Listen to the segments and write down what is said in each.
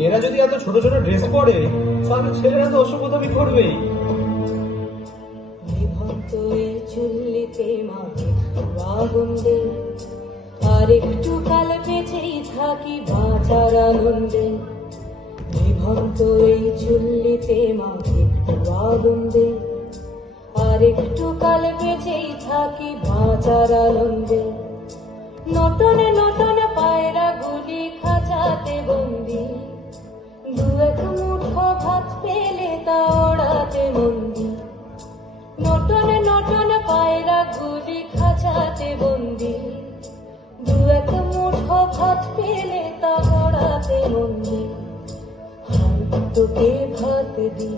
মেয়েরা যদি এত ছোট ছোট ড্রেস পরে তাহলে ছেলেরা তো অসভ্যতামি করবেই। চুল্লিতে মাকে আগুন দে, আর একটু কাল বেঁচেই থাকি বাঁচার আনন্দে। বিভক্ত এই চুল্লিতে মাকে আগুন দে, আর একটু কাল বেঁচেই থাকি বাঁচার আনন্দে। নটনে নটনে পায়রা গুলি খাঁচাতে বন্দি, দু এক মুঠো ভাত পেলে তা ওড়াতে মন্দি। নটনে নটনে পায়রা গুলি খাঁচাতে বন্দি, দু এক মুঠো ভাত পেলে তা ওড়াতে মন্দি। হায় তোকে ভাত দি,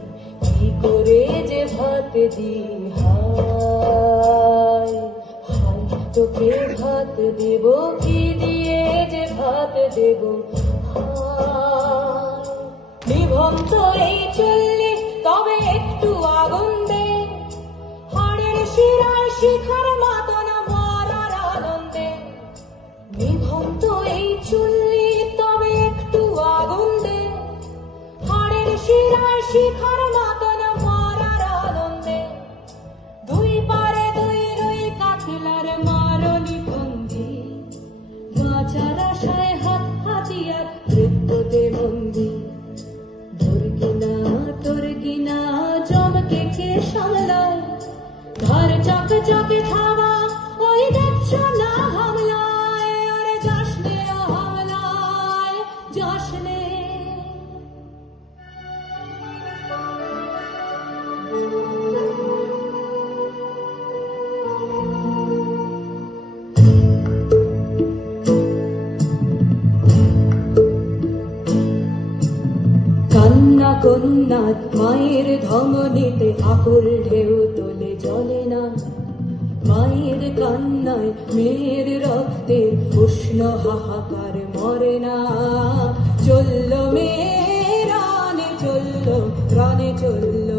কি করে যে ভাত দি, হায় হায় তোকে ভাত দেব, কি দিয়ে যে ভাত দেব, হায়। বিভক্ত এই চুল্লি তবে একটু আগুন দে, হাড়ের শিরায় শিখার মাতন মরার আনন্দে। বিভক্ত এই চুল্লি তবে একটু আগুন দে, হাড়ের শিরায় শিখার মাতন মরার আনন্দে। দুই পারে দুই রুই কাঠলার মারণি বন্দি, বাঁচার আশায় হাত হাতিয়ার মৃত্যুতে বন্দি। তোর গিনা জমকে কে সামলায়, ঘর চক চকে খাওয়া ওই দেখছো না হামলায়, আরে যাসনে হামলায় যাসনে। কান্না কন্যা মায়ের ধমনীতে আকুল ঢেউ তোলে জলে না, মায়ের কান্নায় মেয়ের রক্তে উষ্ণ হাহাকার মরে না। চলল মেয়ে রানে চলল, রানে চলল,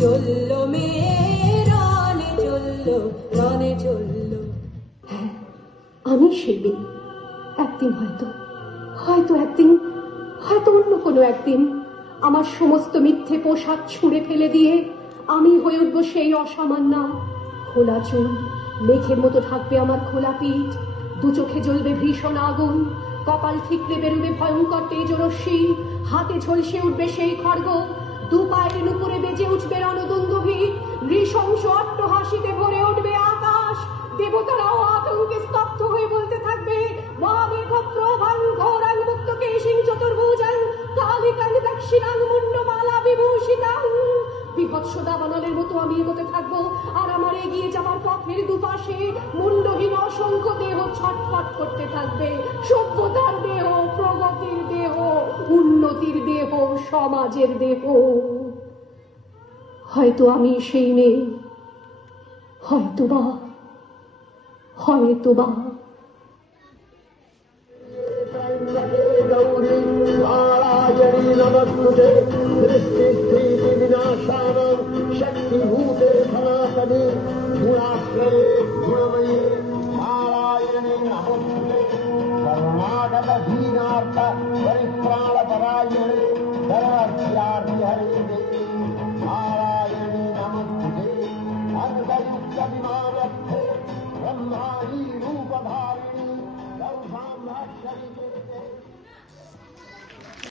চলল মেয়ে রানে চলল, রানে চলল। হ্যাঁ, আমি সেই মেয়ে। একদিন হয়তো হয়তো একদিন হয়তো অন্য কোনো একদিন আমার সমস্ত মিথ্যে পোশাক ছুঁড়ে ফেলে দিয়ে আমি হয়ে উঠবো সেই অসামান্যা। খোলা চুল, মেঘের মতো থাকবে আমার খোলা পিঠ, দু চোখে জ্বলবে ভীষণ আগুন, কপাল ঠিকরে বেরোবে ভয়ঙ্কর তেজরশ্মি, হাতে ঝলসে উঠবে সেই খড়গ, দু পায়ের নুপুরে বেজে উঠবে রণদুন্দুভি, নৃশংস অট্টহাসিতে ভরে উঠবে আকাশ। দেবতারাও আতঙ্কে স্তব্ধ হয়ে বলতে থাকবে, মহামেঘ প্রভাং ঘোরাং মুক্ত কেশিং চতুর্ভুজাং কালিকাং দক্ষিণাং মুন্ডমালা বিভূষিতাং। বিভৎস দাবানলের মতো আমি এগোতে থাকবো, আর আমার এগিয়ে যাবার পথের দুপাশে মুন্ডহীন অসংখ্য দেহ ছটফট করতে থাকবে। সভ্যতার দেহ, প্রগতির দেহ, উন্নতির দেহ, সমাজের দেহ। হয়তো আমি সেই মেয়ে, হয়তোবা হয়তোবা। গৌরী নারায়ণী নমস্তুতে।